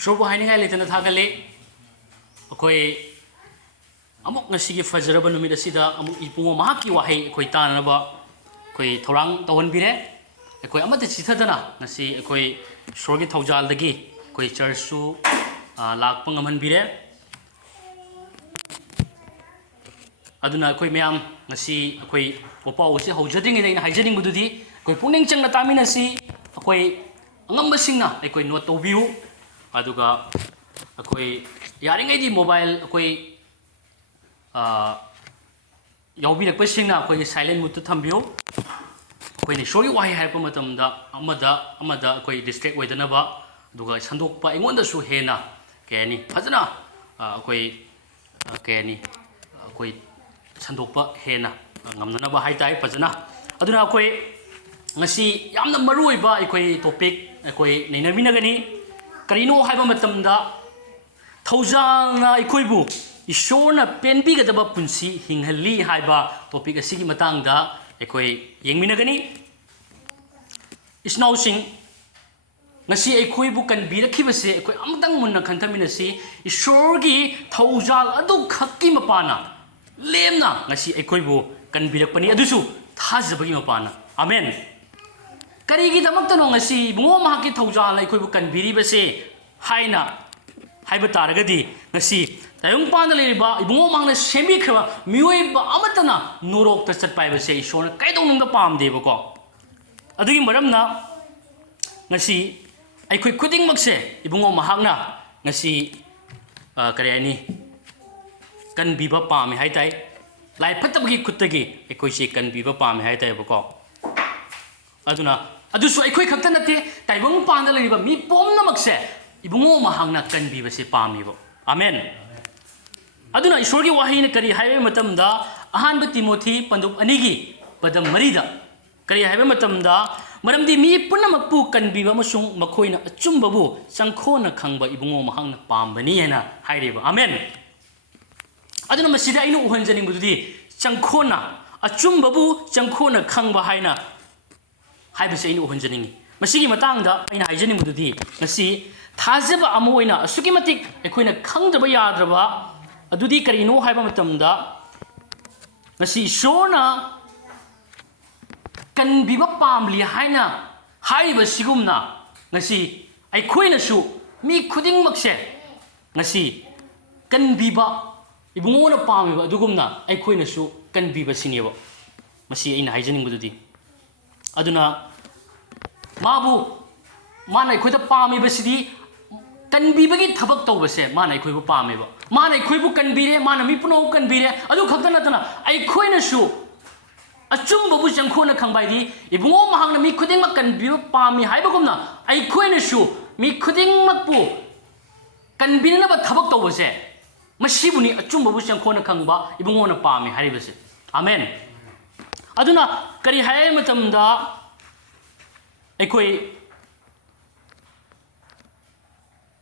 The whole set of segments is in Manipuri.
Ishorbu haingai letana thagale akoi amuk ngasi fajraba numit asida amuk Ibungo mahakki wahei akoi tanaba akoi thorang tawonbire akoi amata chithadana ngasi akoi Ishorgi Thoujaldagi akoi churchu lakpa ngamanbire aduna akoi mayam ngasi akoi opau se hojading ina haijaning bududi akoi puning changna tamina si akoi angamba singna akoi note tobiu aduga akoi yaringai di mobile akoi yaubirek pasingna akoi silent mode to thambiu akoi ni shori wahi hai pa matamda amada akoi distract oidana ba aduga sandok pa ingonda su hena keni fajana akoi keni akoi sandok pa hena ngamna ba hai tai fajana aduna akoi ngasi yamna marui ba akoi topic akoi neinamina gani karino haiba matamda Thoujalna eikhoibu Ishorna penbigadaba punshi hinghalli haiba topic asigi matangda ekoi yengminagani isnau sing ngasi eikhoibu kanbirakibase ekoi amtang munna khantaminasi Ishorgi Thoujal adu khakki mapana lemna ngasi eikhoibu kanbirakpani adusu thajabagi mapana amen karigi damaktano ngasi Ibungo mahakki Thoujal eikhoibu kanbiribase haina haiba taragadi ngasi taibangpanda leiriba Ibungo mahakna semikhaba miyoiba amatana nurok ta chatpai base Ishorna kaidonungda pamdebako adugi maramna ngasi aikhoi khudingmakse Ibungo mahakna ngasi kare ani kanbiba pami haitai lai phatabagi khutagi aikhoi se kanbiba pami haitai bako aduna adusu aikhoi khakta nate taibangpanda leiriba mi pumnamakse Ibungo mahakna kanbibase pamibo amen aduna Ishorgi waheina kari haibe matamda ahanba Timothy panduk anigi padam marida kari haibe matamda Maramdi mi pumnamakpu kanbiba amasung makhoina achumba bu sangkhona khangba Ibungo mahakna pambani hena haireba amen aduna masida inu uhanjaning bududi sangkhona achumba bu sangkhona khangba haina haibase inu uhanjaning masigi matangda aina haijaning bududi ngasi thajaba amoina asukki matik ekhoina khangdaba yadraba adudi karino haiba matamda ngasi Ishorna kanbiba pamli haina haiba sigumna ngasi aikhoina su mi khuding makse ngasi kanbiba Ibungo na pamiba adugumna aikhoina su kanbiba sineba masi aina haijaning bududi aduna mabu mana aikhoida pamiba sidi kanbibagi thabak tawbase mana aikhoibu pameba mana aikhoibu kanbire mana mipuno kanbire adu khakta natana aikhoina su achumba bu jangkhona khangbaidi Ibungo mahakna mi khuding mak kanbiba pami haibagumna aikhoina su mi khuding makpu kanbina ba thabak tawbase masibuni achumba bu jangkhona khangba Ibungo na pami haribase amen aduna kari hay matamda aikoi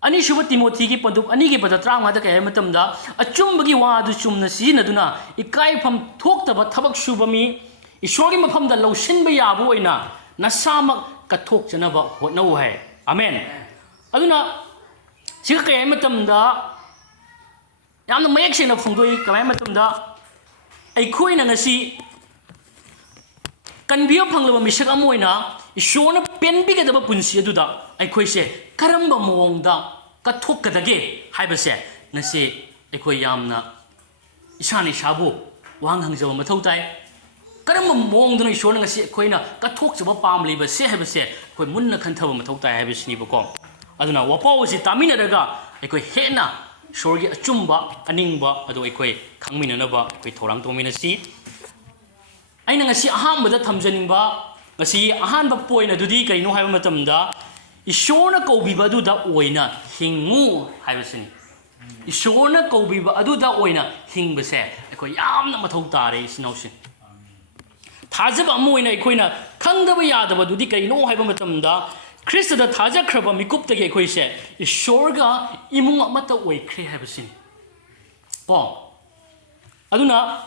ani shuba Timothy ki panduk ani ki pada trang da kay matamda achumbagi wa du chumna sinaduna ikai pham thoktaba thabak shubami Ishorgi mafamda lawsinba yabu oina nasamak kathok janaba hotnau hai amen aduna siga kay matamda yamna mayak sena phungdoi kay matamda aikhoina ngasi kanbiyo phanglaba misak amoina Ishorna penbigadaba punshi aduda aikhoise karamba mongda kathokadage haibase ngasi aikoi yamna isani sabu wanghangjawa mathau tai karamba mongduna Ishorna ngasi aikoina kathokjaba pamliba se haibase akoi munna khanthaba mathau tai haibasini bako aduna wapawosi taminaraga aikoi hena Ishorgi achumba aningba adu aikoi khangminanaba akoi thorang tominasi aina ngasi ahambada thamjaningba ngasi ahanba poina dudi kaino haiba matamda Ishorna kaubiba aduda oina hingu haibasini Ishorna kaubiba aduda oina hingbase aikoi yamna mathau tare sinausin thajaba amoina aikoina khangdaba yadaba dudi kaino haiba matamda Krista da thajakraba mikuptagi aikoise Ishorga imung amata oikre haibasini po aduna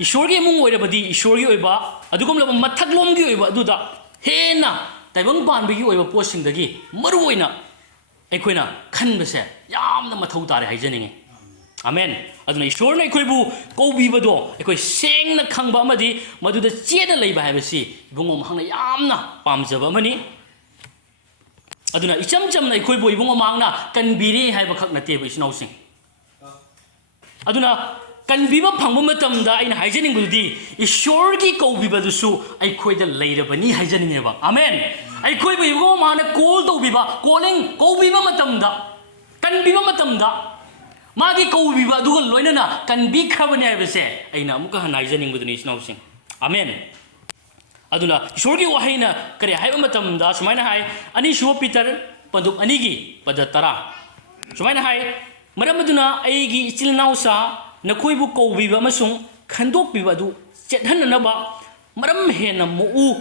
Ishorgi imung oirabadi Ishorgi oiba adugumlaba mathaglomgi oiba aduda hena taibangpanda gi oiba posingdagi maruoina ꯑꯩꯈꯣꯏꯅ ꯈꯟꯕꯁꯦ ꯌꯥꯝꯅ ꯃꯊꯧ ꯇꯥꯔꯦ ꯍꯥꯏꯖꯅꯤꯡꯉꯤ ꯑꯃꯦꯟ ꯑꯗꯨꯅ ꯏꯁꯣꯔꯅ ꯑꯩꯈꯣꯏꯕꯨ ꯀꯧꯕꯤꯕꯗꯣ ꯑꯩꯈꯣꯏ ꯁꯦꯡꯅ ꯈꯪꯕ ꯑꯃꯗꯤ ꯃꯗꯨꯗ ꯆꯦꯠꯅ ꯂꯩꯕ ꯍꯥꯏꯕꯁꯤ ꯏꯕꯨꯡꯉꯣ ꯃꯍꯥꯛꯅ ꯌꯥꯝꯅ ꯄꯥꯝꯖꯕ ꯑꯃꯅꯤ ꯑꯗꯨꯅ ꯏꯆꯝ ꯆꯝꯅ ꯑꯩꯈꯣꯏꯕꯨ ꯏꯕꯨꯡꯉꯣ ꯃꯍꯥꯛꯅ ꯀꯟꯕꯤꯔꯦ ꯍꯥꯏꯕꯈꯛ ꯅꯠꯇꯦꯕ ꯏꯆꯤꯟꯅꯥꯎꯁꯤꯡ ꯑꯗꯨꯅ ꯀꯟꯕꯤꯕ ꯐꯪꯕ ꯃꯇꯝꯗ ꯑꯩꯅ ꯍꯥꯏꯖꯅꯤꯡꯕꯗꯨꯗꯤ ꯏꯁꯣꯔꯒꯤ ꯀꯧꯕꯤꯕꯗꯨꯁꯨ ꯑꯩꯈꯣꯏꯗ ꯂꯩꯔꯕꯅꯤ ꯍꯥꯏꯖꯅꯤꯡꯉꯦꯕ ꯑꯃꯦꯟ ꯑꯩꯈꯣꯏꯕꯨ ꯏꯕꯨꯡꯉꯣ ꯃꯍꯥꯛꯅ ꯀꯣꯜ ꯇꯧꯕꯤꯕ ꯀꯣꯂꯤꯡ ꯀꯧꯕꯤꯕ ꯃꯇꯝꯗ ꯀꯟꯕꯤꯕ ꯃꯇꯝꯗ 마디 거우비바 누가 로이나 간비 카버냐 해베세 아이나 아무까 하나 이자닝거든이 이스나우싱 아멘 아두나 쇼르기 와헤이나 그래 하이바 마탐다 수마이나 하이 아니 슈어 피터 판둑 아니기 바다따라 수마이나 하이 마람드나 아이기 이칠나우사 너코이부 거우비바 아마숭 칸독비바두 쳇한나바 마람 헤나 모우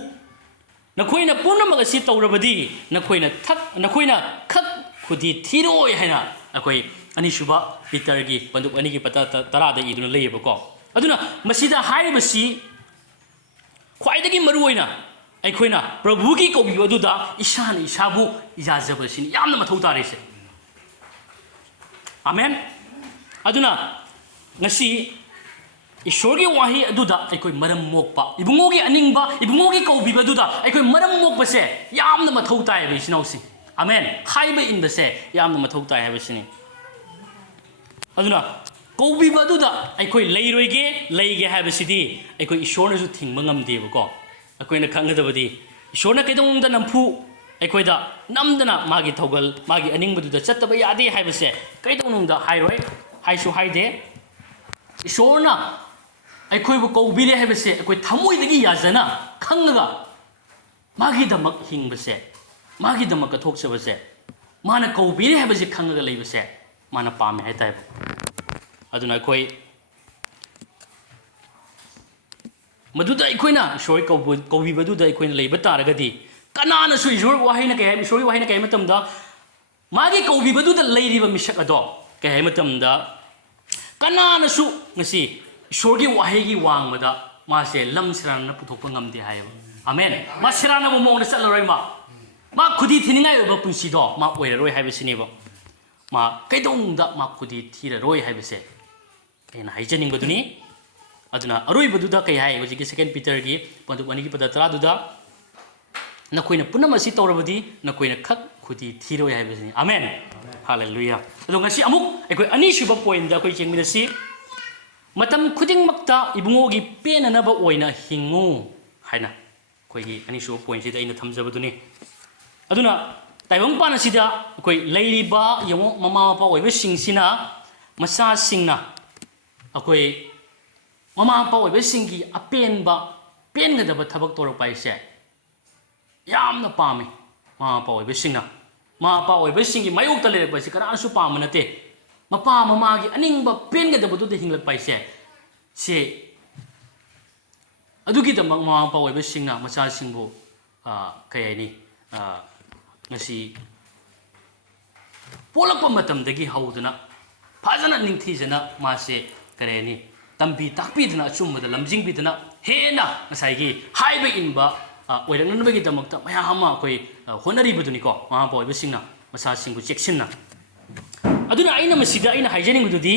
너코이나 뿜나막 시 떠오르버디 너코이나 탁 너코이나 컷 후디 티로이 하이나 아코이 아니슈바 피터기 판둑 아니기 바다따라다 이두나 레이버고 아두나 마시다 하이바시 ख्वाइदगी मरुओइना अखोइना प्रभुगी कौबिबदुदा इशान इशाबु इजाजबसिन यामना मथौ तारेसे आमेन अदुना ngasi ईश्वरगी वाही अदुदा अखोइ मरम मोकपा इबुंगोगी अनिंगबा इबुंगोगी कौबिबदुदा अखोइ मरम मोकबसे यामना मथौ ताय बेसिनौसि आमेन खाइबे इनबसे यामना मथौ ताय हाबसिनि अदुना कौबिबदुदा अखोइ लेइरोइगे लेइगे हाबसिदि अखोइ ईश्वरनसु थिंबा ngamदेबको अखोइना खंगदबदि ईश्वरना केदोंदा नम्फु अखोइदा नमदना मागी थौगल मागी अनिंगबदुदा चत्तबा यादे हाबसे केदोंदा हाइरोइ हाइसु हाइदे ईश्वरना अखोइबु कौबिरे हाबसे अखोइ थमोइदगी याजना खंगगा मागीदमक हिंगबसे मागीदमक थोक्सबसे माना कौबिरे हाबसे खंगगा लेबसे माना पामे हाइताइब अदुना अखोइ मधुदा अखोइना ईश्वर कौबिबदुदा अखोइना लेब तारगदि कनानासु ईश्वर वाहेना कय ईश्वरगी वाहेना कय मतमदा मागी कौबिबदुदा लेरिबा मिसक अदो कय मतमदा कनानासु ngasi ईश्वरगी वाहेगी वांगमदा मासे लमसिराना पुथोकपा ngamde हायब आमेन मा सिराना बो मोंगना चलरोय मा खुदी थिनिंगाय ओबा पुंसिदो मा ओइररोय हायबसिनेबो मा कैदोंदा मा खुदी थिररोय हायबसे केना हाइजनिंगबदुनी अदुना अरोइबदुदा कय हाय होजिकि सेकेंड पीटरगी पंदु अनिगी पदा तरादुदा नखोइना पुनमसि तौरबदि नखोइना खक खुदी थिरोय हायबसिनी आमेन हालेलुया अदो ngasi amuk अखोइ अनिसुबा पॉइंट दा अखोइ चेंगमिनसि मतम खुदिंगमक्ता इबुंगोगी पेननबा ओइना हिंगु हाइना अखोइगी अनिसुबा पॉइंट सिदा इना थमजबदुनी अदुना ताइबंगपान सिदा अखोइ लेरिबा यमो ममा मपा ओइबा सिंगसिना मसा सिंगना अखोइ mama Mopa ओइबा सिंगी अपेनबा पेनगदबा थबक तोरक पाइसे यामना पामे mama Mopa ओइबा सिंगना mama Mopa ओइबा सिंगी मायोक्ता लेरकपासि Kanasu palm नते Mopa ममागी अनिंगबा पेनगदबदुदे हिंगलक पाइसे से अदुगिदमक ममा मपा ओइबा सिंगना मचा सिंगबु कयनि ngasi पोलक मतमदगी हौदना फाजना निंगथीजना मासे करेनी तंबी ताकपीदना achumba lamjingbidना हेना ngsaigi haiba inba oirangnबगी दमकता मयामा कोइ होनरिबदुनिको मा बोइबा सिंगना मसा सिंगु चेक्सिनना अदुना आइना मसिदा आइना हाइजनिंगदुदी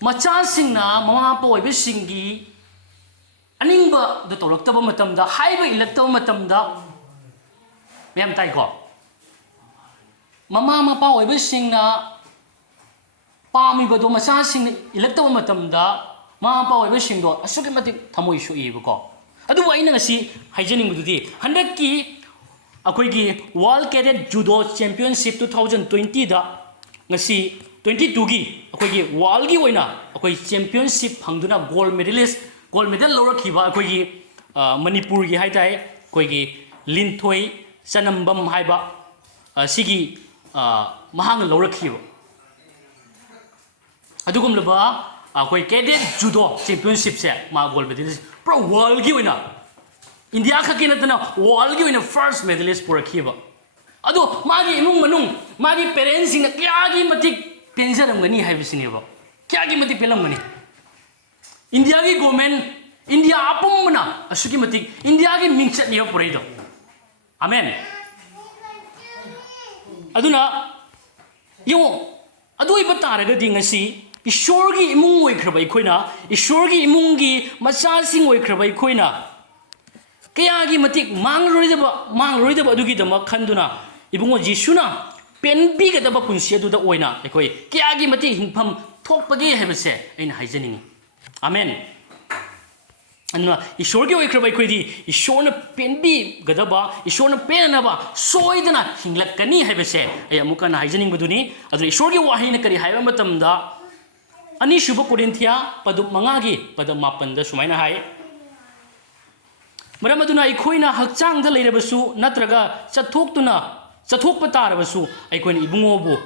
मचा सिंगना mama बोइबा सिंगी अनिंगबा the तोलक्तबा मतमदा हाइबा इलक्तबा मतमदा ma'am ताइको mama Mopa ओइबा सिंगना पामिबदो मचा सिंगना इलक्तबा मतमदा ममा मपा ओइबा सिंगदो असुकि मति थमोइ सुइबको अदु वाइना ngasi हाइजनिंगदुदी हंडकी अखोइगी वर्ल्ड कैडेट जुडो चैंपियनशिप 2020 दा ngasi 22 गी अखोइगी वर्ल्ड गी ओइना अखोइ चैंपियनशिप फंगदुना गोल्ड मेडल लौरखिबा अखोइगी मणिपुर गी हाइताइ अखोइगी लिनथोइ चनम्बम हाइबा सिगी महांग लौरखिबा अदुगुमलबा अखोइ कैडेट जुडो चैंपियनशिप से मा गोल्ड मेडलिस्ट पूरा वर्ल्ड की ओइना इंडिया खकी नतना वर्ल्ड की ओइना फर्स्ट मेडलिस्ट पुरखिबा अदो मागी इमुंग मनुंग मागी पेरेंट्स सिंग क्यागी मतिक पेंजरमगनी हाइबसिनेबा क्यागी मतिक पेलमगनी इंडिया की गवर्नमेंट इंडिया अपुमना असुकी मतिक इंडिया की मिंगचत neo पुरैदो amen aduna yo adoi bataraga dingasi Ishorgi imung oi khrabai khoina Ishorgi imungi macha sing oi khrabai khoina kaya gi matik mangroi daba adugi dama khanduna Ibungo Jisuna penbigadaba punshi aduda oina ekhoi kaya gi matik hingpham thokpagi habase aina haijaningi amen anna Ishorgi oi khrabai khoidi Ishorna penbigadaba Ishorna penaba soidana hinglakani habase ay amuka na haijaning baduni aduna Ishorgi waheina kari haiba matamda ani shuba Korinthia paduk mangagi padam mapanda sumaina hai Maram aduna eikhoina hakchang da leirabasu natraga chathokpa tarabasu eikhoina Ibungo bu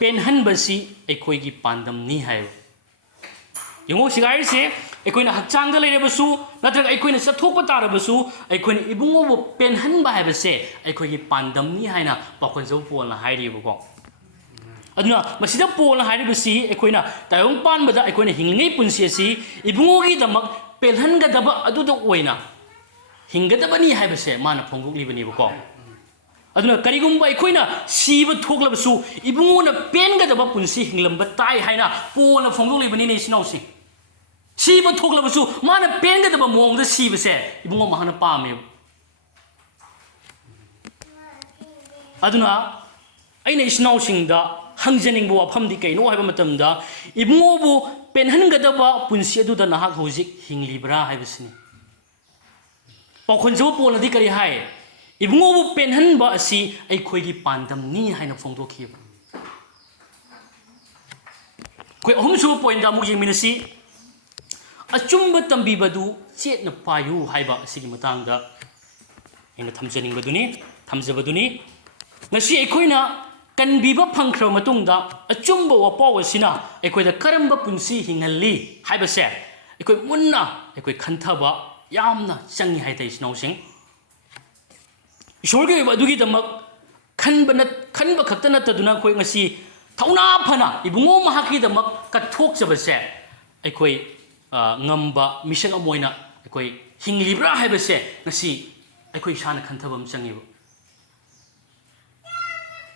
penhanbasi eikhoigi pandam ni hai yungo sigai se eikhoina hakchang da leirabasu natraga eikhoina chathokpa tarabasu eikhoina Ibungo bu penhanba haibase eikhoigi pandam ni haina pakonjau polna hairibuko aduna masida polna hairibasi eikhoina taibangpanda eikhoina hinglngai punsi asi Ibungo gi damak pelhangadaba aduda oina hinggadabani haibase mana phongbuklibani bako aduna karigumba eikhoina siba thoklabasu Ibungona pengadaba punsi hinglamba tai haina pona phongbuklibani nei sinausi siba thoklabasu mana pengadaba mongda sibase Ibungo mahana pame aduna aina isnausingda hangjaningbo wafamdi kaino haiba matamda Ibungo bu penhangadaba punsi aduda nahak hojik hinglibra haibasini pakhonjo poladi kari hai Ibungo bu penhanba asi eikhoigi pandam ni haina phongdokhi koi ahumsu point da mugi minasi achumba tambibadu chetna payu haiba asigi matangda ina thamjabaduni ngasi eikhoina kanbiba phangkhra matungda achumba wapaw asina eikhoida karamba punsi hinghalli haibase eikoi munna eikoi khanthaba yamna changi haitai snowsing Ishorgi adugi damak khanba khaktana taduna koi ngasi thauna phana Ibungo mahaki damak kathok jabase eikoi ngamba mission amoina eikoi hinglibra haibase ngasi eikoi shana khantabam changibu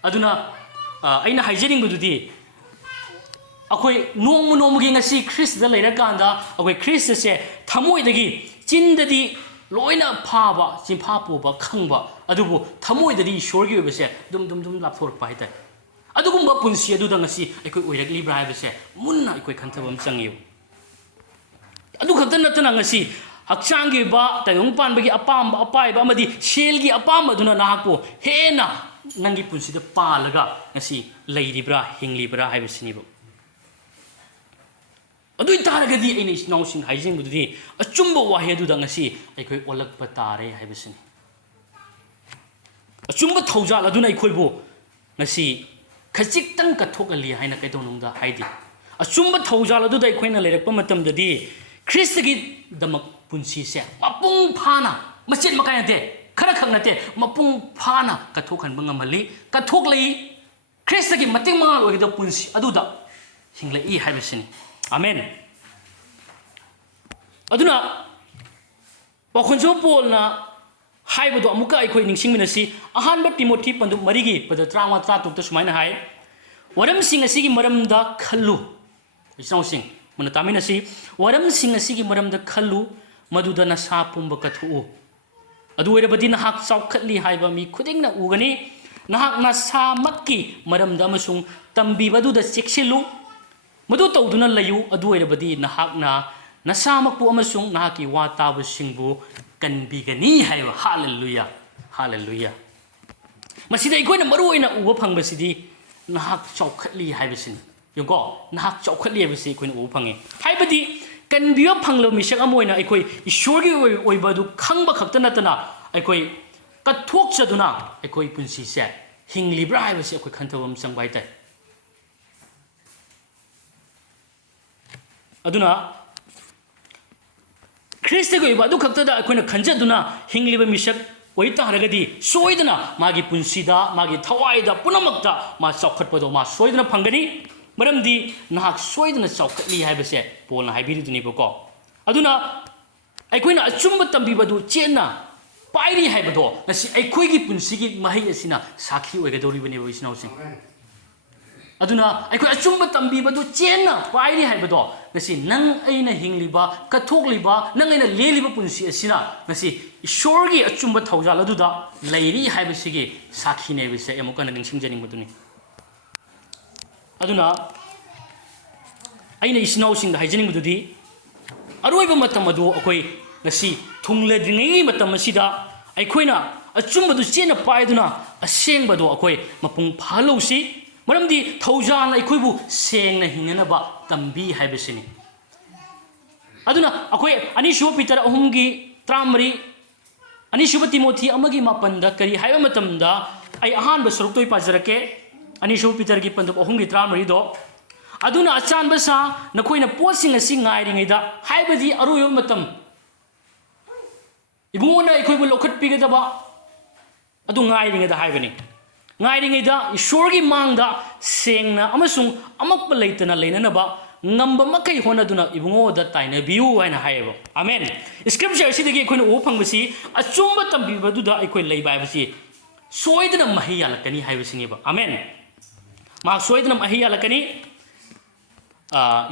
aduna aina haijaring bududi akoi nomugi ngasi Christ da leira kanda akoi Christ se thamoi dagi cindadi loina phaba chimpha puba khangba adubu thamoi dadi Ishorgi obase dum lapthorpa haitai adugumba punsi aduda ngasi eikoi oirakli bra habase munna eikoi khantabam changiu adu khaktan natana ngasi hakchangi ba taibangpanda apamba apaiba amadi selgi apamba duna nahakpo hena nangi punsi da palaga ngasi leiribra hinglibra haibasinibu adu itaragadi aina isnausing haijing bududi achumba wahe adu ngasi eikoi olakpa tare haibasini achumba Thoujal aduna eikhoibu ngasi khajiktang kathokali haina kaidonungda haidi achumba Thoujal adu eikhoina leirakpa matamdadi Christagi damak punsi se mapung phana machet makayate khara khangnate mapung phana kathokhan bangamali kathoklei Christagi mating mangal ogida punsi aduda hinglai haibasini amen aduna pakhonjo polna haibado amuka eikoi ningsingminasi ahanba Timothy pandu marigi pada 33 ta sumaina hai waram sing asigi maramda khallu isnausing muna taminasi waram sing asigi maramda khallu maduda na sa pumba kathu adu erabadi nahak chaukhatli haiba mi khudingna ugani nahak na sa makki maramda amasung tambibadu da cheksilu madu tawduna layu adu erabadi nahak na nasamakpu amasung nahaki wa tabu singbu kanbigani haiba hallelujah masida ikoina maruoina uba phangbasidi nahak chaukhatli haibasini yongo nahak chaukhatli habasi ikoina uba phange haibadi kanbiba phanglo misak amoina ikoi Ishorgi oibadu khangba khakta tana ikoi kathok chaduna ikoi punsi se hinglibra haibasi ikoi khantawam changbai tai aduna Christego ibadu khaktada akoina khanjaduna hingliba misak oita haragadi soidana magi punsida magi thawaida punamakta ma chaukhatpado ma soidana phangani maramdi nahak soidana chaukhatli haibase polna haibiri duni bako aduna aikoina achumba tambibadu chena पाइरी हाइबदो ngasi aikhoigi punsigi mahai asina sakhi oigadoribane boisnausing aduna aikoi achumba tambibadu chenna pairi haibado ngasi nang aina hingliba kathokliba nang aina leliba punsi asina ngasi ishorgi achumba thaujal aduda leiri haibasigi sakhi ne bise emokana ningsingjaning maduni aduna aina isnausing da haijaning madudi aroiba matam adu akoi ngasi thungladringi matam asida aikoina achumba du chena paiduna asengbado akoi mapung phalousi Maramdi Thoujalna eikhoibu sengna hinganaba tambi haibasini aduna akoi ani shuba Peter ahumgi tramari ani shuba Timothy amagi mapanda kari haiba matamda ai ahan ba suruk toi pajarake ani shuba Peter gi pandap ahumgi tramari do aduna achan basa nakoina posing asi ngairi ngaida haibadi aruyo matam Ibungo na eikhoibu lokhat pigadaba adu ngairi ngaida haibani ngairiŋꯩꯗ ꯏꯁꯣꯔꯒꯤ ꯃꯥꯡꯗ ꯁꯦꯡꯅ ꯑꯃꯁꯨꯡ ꯑꯃꯛꯄ ꯂꯩꯇꯅ ꯂꯩꯅꯅꯕ ꯉꯝꯕ ꯃꯈꯩ ꯍꯣꯠꯅꯗꯨꯅ ꯏꯕꯨꯡꯉꯣꯗ ꯇꯥꯏꯅꯕꯤꯌꯨ ꯍꯥꯏꯅ ꯍꯥꯏꯌꯦꯕ ꯑꯃꯦꯟ ꯁ꯭ꯀ꯭ꯔꯤꯞꯆꯔ ꯑꯁꯤꯗꯒꯤ ꯑꯩꯈꯣꯏꯅ ꯎꯕ ꯐꯪꯕꯁꯤ ꯑꯆꯨꯝꯕ ꯇꯝꯕꯤꯕꯗꯨꯗ ꯑꯩꯈꯣꯏ ꯂꯩꯕ ꯍꯥꯏꯕꯁꯤ ꯁꯣꯏꯗꯅ ꯃꯍꯩ ꯌꯥꯜꯂꯛꯀꯅꯤ ꯍꯥꯏꯕꯁꯤꯅꯦꯕ ꯑꯃꯦꯟ ꯃꯍꯥꯛ ꯁꯣꯏꯗꯅ ꯃꯍꯩ ꯌꯥꯜꯂꯛꯀꯅꯤ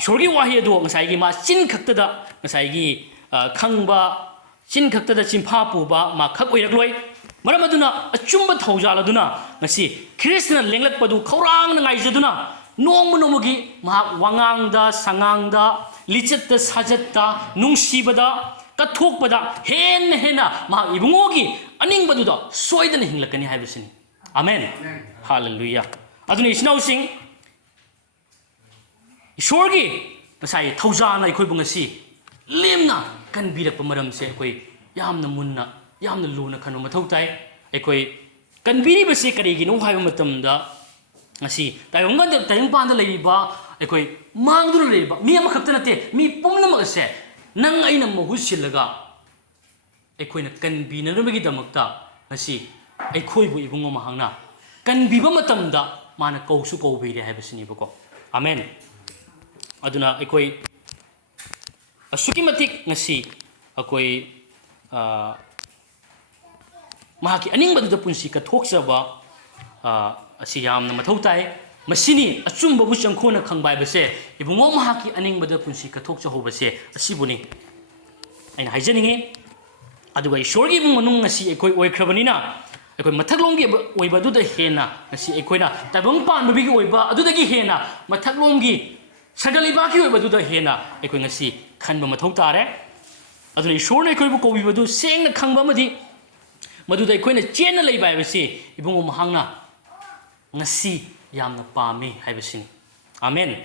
ꯏꯁꯣꯔꯒꯤ ꯋꯥꯍꯩ ꯑꯗꯨ ꯉꯁꯥꯏꯒꯤ ꯃꯥ ꯆꯤꯟ ꯈꯛꯇꯗ ꯉꯁꯥꯏꯒꯤ ꯈꯪꯕ ꯆꯤꯟ ꯈꯛꯇꯗ ꯆꯤꯟꯐꯥ ꯄꯨꯕ ꯃꯥ ꯈꯛ ꯑꯣꯏꯔꯛꯂꯣꯏ Maram aduna achumba Thoujalna aduna ngasi Krishna lenglakpadu khaurangna ngaijaduna nongmonomogi mahak wangangda sangangda lichatta sajatta nungsibada kathokpada henna mahak ibungogi aningbaduda soidana hinglakani haibasini amen hallelujah aduna isnausing Ishorgi masai Thoujalna eikhoibu ngasi lemna kanbirakpa maramse ekoi yamna munna yamna luna khanu mathau tai ekoi kanbiri base karigino haiba matamda ngasi taibangpanda leiriba ekoi mangduna leiriba mi ama khakta nate mi pumnamak ase nang aina mahusilaga ekoina kanbina rumagi damakta ngasi eikhoibu ibungo mahakna kanbiba matamda mana kausu kaubire haibasini bako amen aduna ekoi asukki matik ngasi ekoi mahaki aningbadu da punsi ka thokjaba asi yamna mathau tai masini achumba bu changkhona khangbai base ibungo mahaki aningbada punsi ka thokja hobase asibuni aina haijaninge aduga ishorgi ibungo nung ngasi ekoi oikhrabanina ekoi mathaklomgi oibadu da hena ngasi ekoina taibangpanda bigi oiba adudagi hena mathaklomgi sagalibaki oibadu da hena ekoi ngasi khanba mathau tare aduna ishorna ekoi bu kobibadu sengna khangba madi Maduda aikoina chena leiba haibasi ibungo mahakna ngasi yamna pammi haibasini amen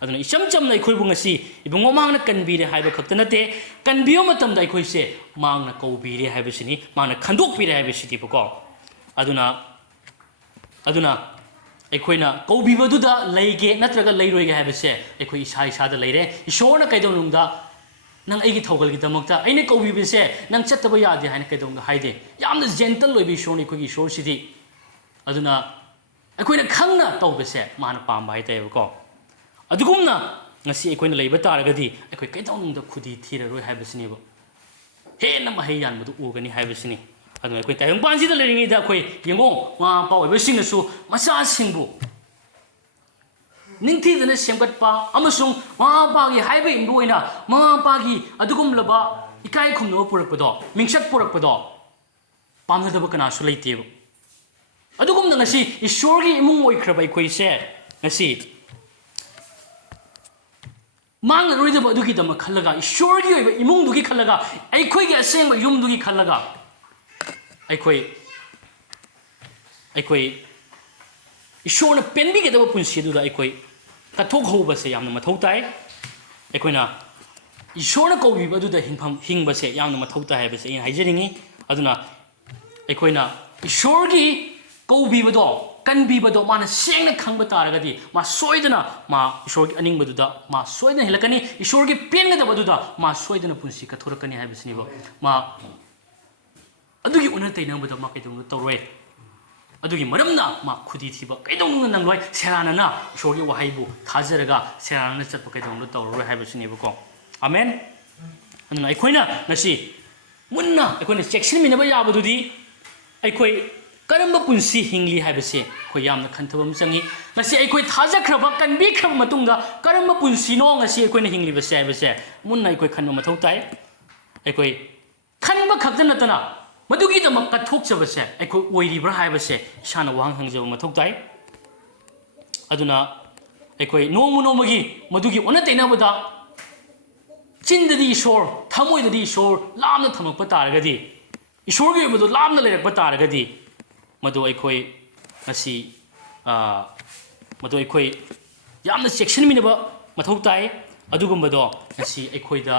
aduna icham chamna aikoibu ngasi ibungo mahakna kanbire haiba khakta nate kanbiyo matamda aikoise mangna kaubire haibasini mangna khandokpire haibasini bako aduna aikoina kaubibaduda leige natraga leiroige haibase aikoi isa da leire Ishorna kaidonungda nang aigi thaugalgi damakta aine kaubibise nang chattaba yade haina kaidonga haide yamna gentle loibi Ishorni khoi Ishor sidi aduna aikoina khangna tawbese mana pamba haitayebako adugumna ngasi aikoina leiba taragadi aikoi kaidonungda khudi thiraroi haibasiniba hena mahai yanbadu ugani haibasini aduna aikoi taibangpanjida leiringida akoi yengo ma paw ebesingnasu macha singbu Ningthidana semgatpa amasung mahapagi haiba imbuina mahapagi adugumlaba ikai khumno purakpado mingsak purakpado pamnadaba kanasu leiteba adugumna ngasi Ishorgi imung oikhrabai koise ngasi mangna roidaba adugi dama khallaga Ishorgi oiba imung dugi khallaga aikhoigi asengba yum dugi khallaga aikoi Ishorna penbigadaba punsi duda aikoi kathok hobase yamna mathau tai aikoina Ishorna kaubibadu hingbase yamna mathau tai habase in haijaringi aduna aikoina Ishorgi kaubibado kanbibado mana sengna khangba taragadi ma soidana ma Ishorgi aningbadu ma soidana hilakani Ishorgi pengadabadu ma soidana punsi kathorakani habasini bo ma adugi unatai nambada ma kaidong tawroi adugi maramna ma khudi thiba kaidong nangloi serana Ishorgi wahaibu thajaraga serana chatpa kaidong tawroi haibasini bako amen anna aikoina ngasi munna aikoina cheksin minaba yabadudi aikoi karamba punsi hingli haibase khoi yamna khanthaba changi ngasi aikoi thajakraba kanbi khraba matungda karamba punsi no ngasi aikoina hingli base haibase munna aikoi khanba mathau tai aikoi khanba khakta natana madugi dama kathok chabase aikoi oiribra haibase isana wang hangjaba mathau tai aduna aikoi nomu nomagi madugi ona tainabada chindadi ishor thamoidadi ishor lamna thamakpa taragadi ishorgi madu lamna lerakpa taragadi madu aikoi ngasi madu aikoi yamna section minaba mathau tai adugumbado ngasi aikoi da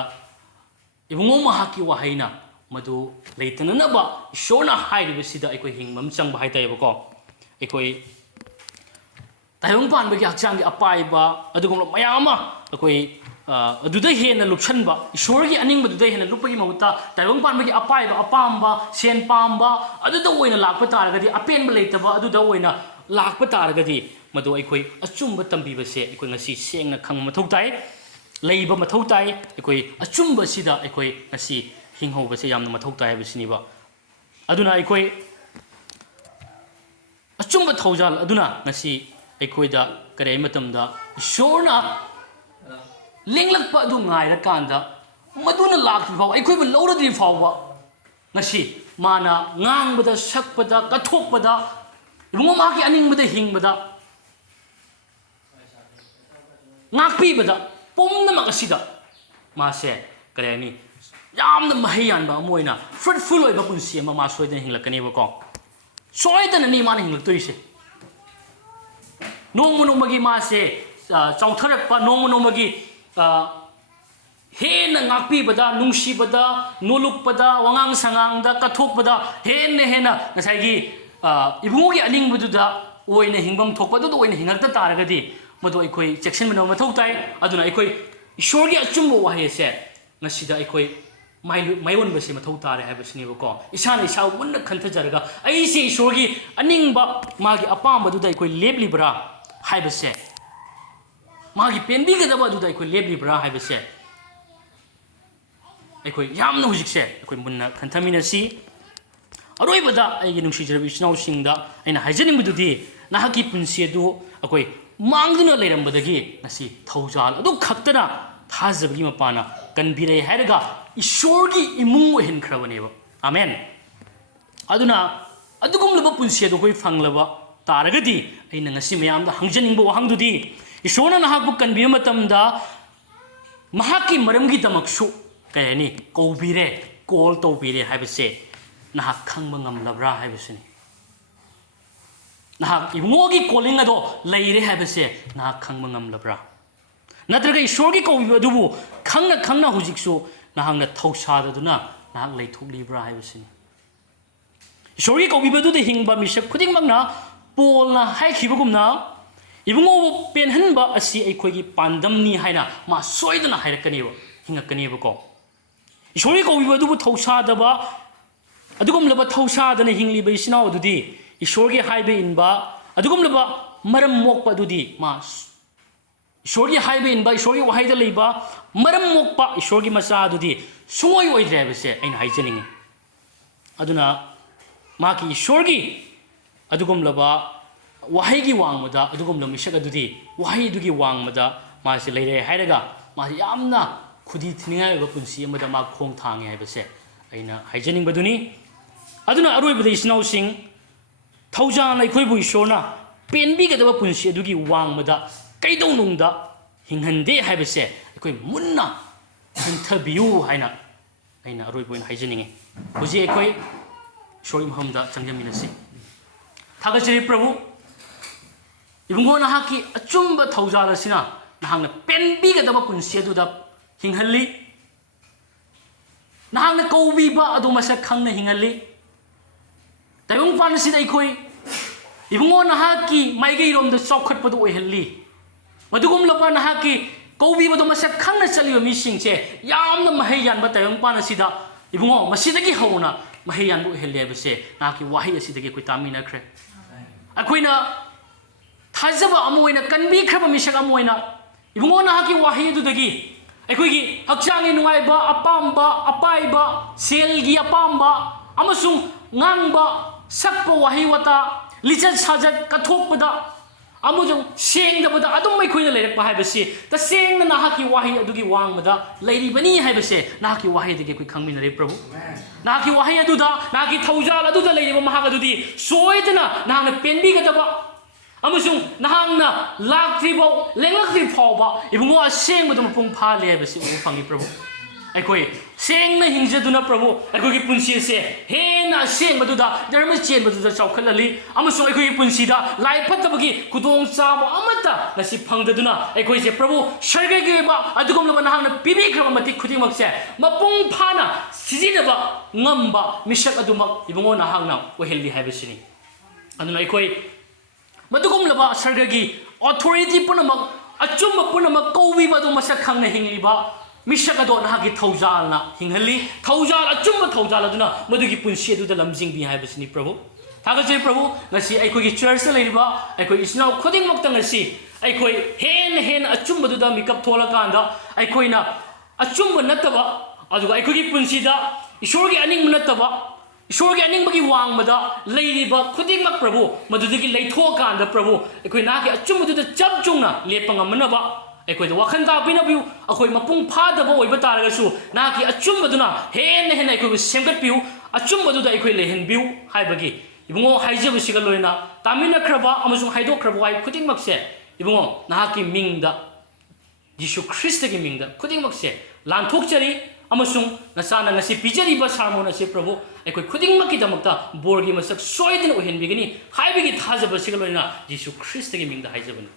ibungo mahaki waheina madu leitananaba ishorna hairibasida aikoi hingmam changba haitayebako aikoi taibangpanda hakchanggi apaiba adugumlo mayama akoi aduda hena lupsanba ishorgi aningbaduda hena lupagi mahuta taibangpanda apaiba apamba sen pamba aduda oina lakpa taragadi apenba leitaba aduda oina lakpa taragadi madu aikoi achumba tambibase aikoi ngasi sengna khang mathau tai leiba mathau tai aikoi achumba sida aikoi ngasi hinghobase yamna mathau tai habisiniba aduna aikoi achumba thaujal aduna ngasi aikoida kare matamda Ishorna linglakpa adu ngaira kanda maduna lakti faw aikoiba lawradi fawba ngasi mana ngangbada sakpada kathokpada ibungo maki aningbada hingbada ngakpibada pumnamak asida mase kare ni yamna mahiyanba amoina fruitful oiba punsi ama ma soidana hinglakani ba ko soidana ni mana hinglaktoise nomu nomagi mase chautharakpa nomu nomagi hena ngakpibada nungsibada nolukpada wangang sangangda kathokpada hena ngasai ibungogi aningbududa oina hingbam thokpadu oina hingakta taragadi madu aikoi section mino mathau tai aduna aikoi ishorgi achumba wahese ngasida aikoi mayon base mathau tare habasnibako isana isa wunna khanthajarga aise ishorgi aningba magi apambaduda aikoi leblibra haibase magi penbigadaba aduda aikoi leblibra haibase aikoi yamna hujikse aikoi munna khanthaminasi aroibada aigi nungsijarabi isnau singda aina haijaningududi nahaki punsi adu aikoi mangduna leirambadagi nasi thaujal adu khaktana thajabgi mapana kanbire hairaga ishorgi imung henkrabaneba amen aduna adugumlaba punsi adu koi fanglaba taragadi aina ngasi mayamda hangjaningba wahangdudi Ishorna nahakbu kanbiba matamda mahaki maramgi damaksu kayani kobire call tobire haibase nahak khangba ngamlabra haibasini nahak ibungogi calling ado leire haibase nahak khangba ngamlabra natraga ishorgi kobiba dubu khangna hujiksu nahangna thausadaduna nahak leithuklibra haibasini ishorgi kobiba du de hingba misak khudingmakna polna haikibagumna ibungo penhanba asi aikoigi pandamni haina ma soidana hairakaniba hingakaniba ko ishorgi kobiba dubu thausadaba adugumlaba thausadana hingliba isinaw adudi ishorgi haibe inba adugumlaba maram mokpa adudi ma ishorgi haibe inba ishorgi wahaida leiba maram mokpa ishorgi macha adudi sungoi oidrebase aina haijaningi aduna maki ishorgi adugumlaba wahaigi wangmada adugumlam misak adudi wahai dugi wangmada masi leire hairaga masi yamna khudi thiningai ba punsi amada ma khong thangi haibase aina haijaning baduni aduna aroibada isnau sing Thoujalna eikhoibu Ishorna penbigadaba punsi adugi wangmada kaidau nungda hinghande haibase eikoi munna khanthabiyu haina aina aroibu in haijaningi huji eikoi Ishorgi mahamda changjaminasi thagachiri prabhu ibungo nahaki achumba Thoujala sina nahangna penbigadaba punsi aduda hinghalli nahangna kaubiba adu masak khangna hinghalli taibangpanda sida aikoi ibungo nahaki maigei romda chokhatpadu oihalli madugumlaba nahaki kaubibadu masak khangna chaliba misingche yamna mahai yanba taibangpanda sida ibungo masidagi hauna mahai yanbu oihalli habase nahaki wahi asidagi koi tamina khre akoina thajaba amoina kanbi khraba misak amoina ibungo nahaki wahi adudagi ꯑꯩꯈꯣꯏꯒꯤ ꯍꯛꯆꯥꯡꯒꯤ ꯅꯨꯡꯉꯥꯏꯕ ꯑꯄꯥꯝꯕ ꯑꯄꯥꯏꯕ ꯁꯦꯜꯒꯤ ꯑꯄꯥꯝꯕ ꯑꯃꯁꯨꯡ ꯉꯥꯡꯕ ꯁꯛꯄ ꯋꯥꯍꯩ ꯋꯥꯇꯥ ꯂꯤꯆꯠ ꯁꯥꯖꯠ ꯀꯠꯊꯣꯛꯄꯗ ꯑꯃꯁꯨꯡ ꯁꯦꯡꯗꯕꯗ ꯑꯗꯨꯝ ꯑꯩꯈꯣꯏꯅ ꯂꯩꯔꯛꯄ ꯍꯥꯏꯕꯁꯤ ꯇꯁꯦꯡꯅ ꯅꯍꯥꯛꯀꯤ ꯋꯥꯍꯩ ꯑꯗꯨꯒꯤ ꯋꯥꯡꯃꯗ ꯂꯩꯔꯤꯕꯅꯤ ꯍꯥꯏꯕꯁꯦ ꯅꯍꯥꯛꯀꯤ ꯋꯥꯍꯩꯗꯒꯤ ꯑꯩꯈꯣꯏ ꯈꯪꯃꯤꯟꯅꯔꯦ ꯄ꯭ꯔꯚꯨ ꯅꯍꯥꯛꯀꯤ ꯋꯥꯍꯩ ꯑꯗꯨꯗ ꯅꯍꯥꯛꯀꯤ ꯊꯧꯖꯥꯜ ꯑꯗꯨꯗ ꯂꯩꯔꯤꯕ ꯃꯍꯥꯛ ꯑꯗꯨꯗꯤ ꯁꯣꯏꯗꯅ ꯅꯍꯥꯛꯅ ꯄꯦꯟꯕꯤꯒꯗꯕ ꯑꯃꯁꯨꯡ ꯅꯍꯥꯛꯅ ꯂꯥꯛꯇ꯭ꯔꯤꯐꯥꯎ ꯂꯦꯡꯂꯛꯇ꯭ꯔꯤ ꯐꯥꯎꯕ ꯏꯕꯨꯡꯉꯣ ꯑꯁꯦꯡꯕꯗ ꯃꯄꯨꯡ ꯐꯥꯍꯜꯂꯦ ꯍꯥꯏꯕꯁꯤ ꯎꯕ ꯐꯪꯉꯤ ꯄ꯭ꯔꯚꯨ ꯑꯩꯈꯣꯏ ꯁꯦꯡꯅ ꯍꯤꯡꯖꯗꯨꯅ ꯄ꯭ꯔꯚꯨ ꯑꯩꯈꯣꯏꯒꯤ ꯄꯨꯟꯁꯤ ꯑꯁꯦ ꯍꯦꯟꯅ ꯑꯁꯦꯡꯕꯗꯨꯗ ꯙꯔꯃ ꯆꯦꯟꯕꯗꯨꯗ ꯆꯥꯎꯈꯠꯍꯜꯂꯤ ꯑꯃꯁꯨꯡ ꯑꯩꯈꯣꯏꯒꯤ ꯄꯨꯟꯁꯤꯗ ꯂꯥꯏ ꯐꯠꯇꯕꯒꯤ ꯈꯨꯗꯣꯡꯆꯥꯕ ꯑꯃꯠꯇ ꯉꯁꯤ ꯐꯪꯗꯗꯨꯅ ꯑꯩꯈꯣꯏꯁꯦ ꯄ꯭ꯔꯚꯨ ꯁꯔꯒꯒꯤ ꯑꯣꯏꯕ ꯑꯗꯨꯒꯨꯝꯂꯕ ꯅꯍꯥꯛꯅ ꯄꯤꯕꯤꯈ꯭ꯔꯕ ꯃꯇꯤꯛ ꯈꯨꯗꯤꯡꯃꯛꯁꯦ ꯃꯄꯨꯡ ꯐꯥꯅ ꯁꯤꯖꯤꯟꯅꯕ ꯉꯝꯕ ꯃꯤꯁꯛ ꯑꯗꯨꯃꯛ ꯏꯕꯨꯡꯉꯣ ꯅꯍꯥꯛꯅ ꯑꯣꯏꯍꯜꯂꯤ ꯍꯥꯏꯕꯁꯤꯅꯤ ꯑꯗꯨꯅ ꯑꯩꯈꯣꯏ ꯃꯗꯨꯒꯨꯝꯂꯕ ꯁꯔꯒꯒꯤ ꯑꯣꯊꯣꯔꯤꯇꯤ ꯄꯨꯝꯅꯃꯛ ꯑꯆꯨꯝꯕ ꯄꯨꯝꯅꯃꯛ ꯀꯧꯕꯤꯕ ꯑꯗꯨ ꯃꯁꯛ ꯈꯪꯅ ꯍꯤꯡꯂꯤꯕ ꯃꯤꯁꯛ ꯑꯗꯣ ꯅꯍꯥꯛꯀꯤ ꯊꯧꯖꯥꯜꯅ ꯍꯤꯡꯍꯜꯂꯤ ꯊꯧꯖꯥꯜ ꯑꯆꯨꯝꯕ ꯊꯧꯖꯥꯜ ꯑꯗꯨꯅ ꯃꯗꯨꯒꯤ ꯄꯨꯟꯁꯤ ꯑꯗꯨꯗ ꯂꯝꯖꯤꯡꯕꯤ ꯍꯥꯏꯕꯁꯤꯅꯤ ꯄ꯭ꯔꯚꯨ ꯊꯥꯒꯠꯆꯔꯤ ꯄ꯭ꯔꯚꯨ ꯉꯁꯤ ꯑꯩꯈꯣꯏꯒꯤ ꯆꯔꯆꯇ ꯂꯩꯔꯤꯕ ꯑꯩꯈꯣꯏ ꯏꯆꯤꯟ ꯏꯅꯥꯎ ꯈꯨꯗꯤꯡꯃꯛꯇ ꯉꯁꯤ ꯑꯩꯈꯣꯏ ꯍꯦꯟꯅ ꯑꯆꯨꯝꯕꯗꯨꯗ ꯃꯤꯀꯞ ꯊꯣꯛꯂꯀꯥꯟꯗ ꯑꯩꯈꯣꯏꯅ ꯑꯆꯨꯝꯕ ꯅꯠꯇꯕ ꯑꯗꯨꯒ ꯑꯩꯈꯣꯏꯒꯤ ꯄꯨꯟꯁꯤꯗ ꯏꯁꯣꯔꯒꯤ ꯑꯅꯤꯡꯕ ꯅꯠꯇꯕ ꯏꯁꯣꯔꯒꯤ ꯑꯅꯤꯡꯕꯒꯤ ꯋꯥꯡꯃꯗ ꯂꯩꯔꯤꯕ ꯈꯨꯗꯤꯡꯃꯛ ꯄ꯭ꯔꯚꯨ ꯃꯗꯨꯗꯒꯤ ꯂꯩꯊꯣꯛꯑꯀꯥꯟꯗ ꯄ꯭ꯔꯚꯨ ꯑꯩꯈꯣꯏ ꯅꯍꯥꯛꯀꯤ ꯑꯆꯨꯝꯕꯗꯨꯗ ꯆꯞ ꯆꯨꯝꯅ ꯂꯦꯞꯄ ꯉꯝꯅꯕ ꯑꯩꯈꯣꯏꯗ ꯋꯥꯈꯜ ꯇꯥꯛꯄꯤꯅꯕꯤꯌꯨ ꯑꯩꯈꯣꯏ ꯃꯄꯨꯡ ꯐꯥꯗꯕ ꯑꯣꯏꯕ ꯇꯥꯔꯒꯁꯨ ꯅꯍꯥꯛꯀꯤ ꯑꯆꯨꯝꯕꯗꯨꯅ ꯍꯦꯟꯅ ꯑꯩꯈꯣꯏꯕꯨ ꯁꯦꯝꯒꯠꯄꯤꯌꯨ ꯑꯆꯨꯝꯕꯗꯨꯗ ꯑꯩꯈꯣꯏ ꯂꯩꯍꯟꯕꯤꯌꯨ ꯍꯥꯏꯕꯒꯤ ꯏꯕꯨꯡꯉꯣ ꯍꯥꯏꯖꯕꯁꯤꯒ ꯂꯣꯏꯅ ꯇꯥꯃꯤꯟꯅꯈ꯭ꯔꯕ ꯑꯃꯁꯨꯡ ꯍꯥꯏꯗꯣꯛꯈ꯭ꯔꯕ ꯋꯥꯍꯩ ꯈꯨꯗꯤꯡꯃꯛꯁꯦ ꯏꯕꯨꯡꯉꯣ ꯅꯍꯥꯛꯀꯤ ꯃꯤꯡꯗ ꯌꯤꯁꯨ ꯈ꯭ꯔꯤꯁꯇꯒꯤ ꯃꯤꯡꯗ ꯈꯨꯗꯤꯡꯃꯛꯁꯦ ꯂꯥꯟꯊꯣꯛꯆꯔꯤ ꯑꯃꯁꯨꯡ ꯅꯆꯥꯅ ꯉꯁꯤ ꯄꯤꯖꯔꯤꯕ ꯁꯥꯔꯃꯣꯟ ꯑꯁꯤ ꯄ꯭ꯔꯚꯨ ꯑꯩꯈꯣꯏ ꯈꯨꯗꯤꯡꯃꯛꯀꯤꯗꯃꯛꯇ ꯕꯣꯔꯒꯤ ꯃꯁꯛ ꯁꯣꯏꯗꯅ ꯑꯣꯏꯍꯟꯕꯤꯒꯅꯤ ꯍꯥꯏꯕꯒꯤ ꯊꯥꯖꯕꯁꯤꯒ ꯂꯣꯏꯅꯅ ꯌꯤꯁꯨ ꯈ꯭ꯔꯤꯁꯇꯒꯤ ꯃꯤꯡꯗ ꯍꯥꯏꯖꯕꯅꯤ